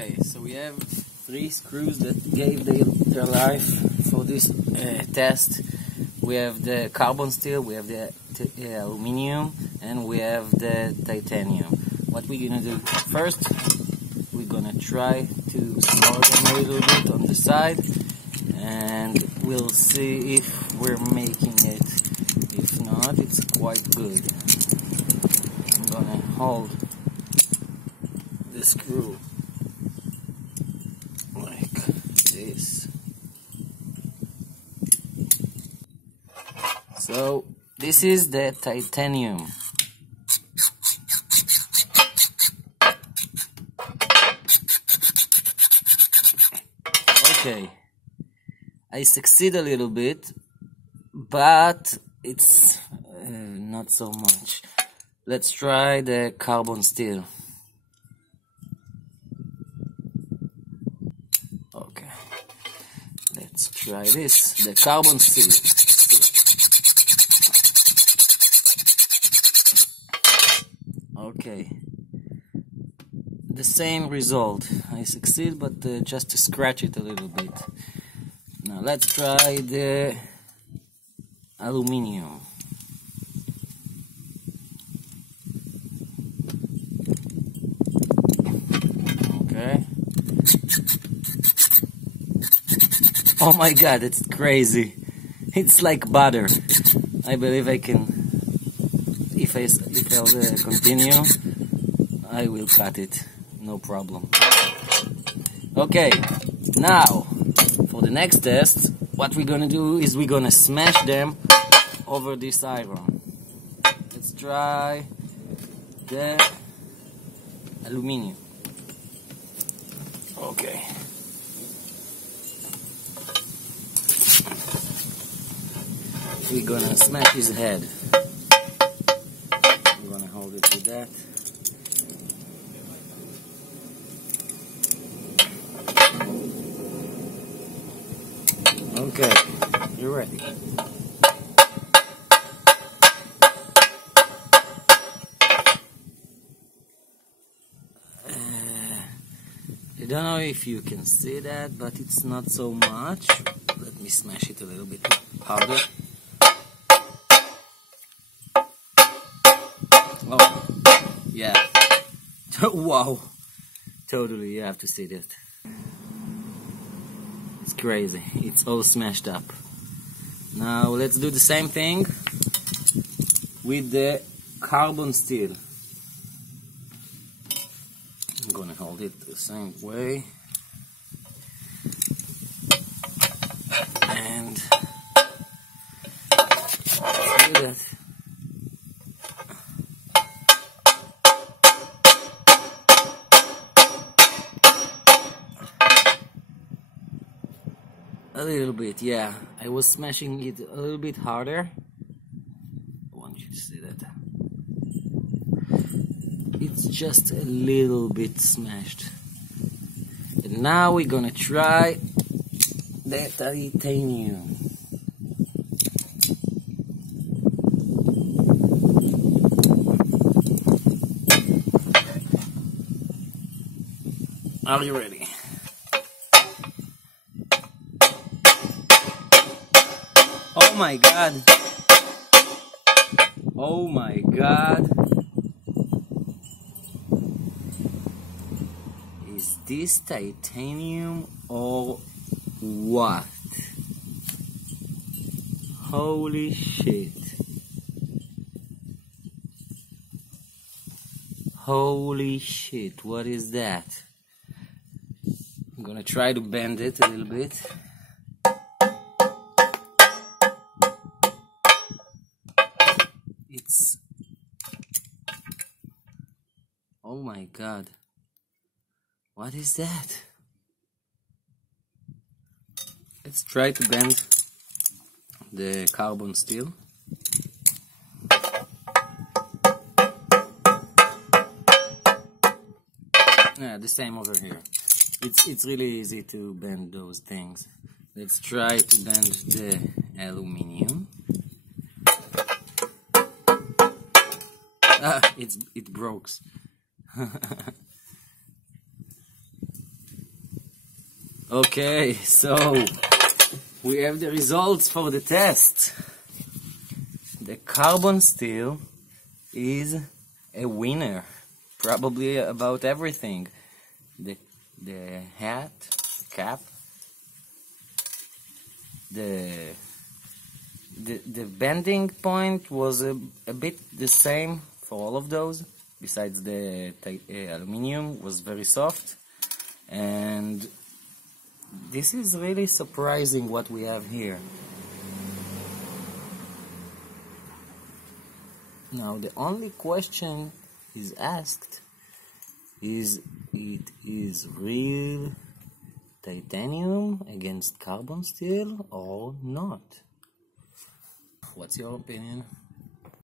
Okay, so we have 3 screws that gave their life for this test. We have the carbon steel, we have the aluminum, and we have the titanium. What we're gonna do first, we're gonna try to slow them a little bit on the side, and we'll see if we're making it. If not, it's quite good. I'm gonna hold the screw like this. So this is the titanium. Okay, I succeed a little bit, but it's not so much. Let's try the carbon steel. Okay, let's try this, the carbon steel. Okay, the same result. I succeed, but just to scratch it a little bit. Now let's try the aluminum. Okay. Oh my god, it's crazy. It's like butter. I believe I can, if I'll continue, I will cut it. No problem. Okay, now for the next test, what we're gonna do is we're gonna smash them over this iron. Let's try the aluminum. Okay. We're gonna smash his head. I'm gonna hold it with that. Okay, you're ready. I don't know if you can see that, but it's not so much. Let me smash it a little bit harder. Oh, yeah. Wow. Totally, you have to see that. It's crazy. It's all smashed up. Now let's do the same thing with the carbon steel. I'm gonna hold it the same way. And do that. A little bit, yeah. I was smashing it a little bit harder. I want you to see that. It's just a little bit smashed. And now we're gonna try the titanium. Are you ready? Oh my god. Oh my god. Is this titanium or what? Holy shit. Holy shit, what is that? I'm gonna try to bend it a little bit. It's... oh my god. What is that? Let's try to bend the carbon steel. Yeah, the same over here. It's really easy to bend those things. Let's try to bend the aluminum. It broke. Okay, so we have the results for the test. The carbon steel is a winner, probably about everything. The hat, the cap, the bending point was a bit the same for all of those, besides the aluminium was very soft. And this is really surprising what we have here. Now the only question is asked is it is real titanium against carbon steel or not? What's your opinion?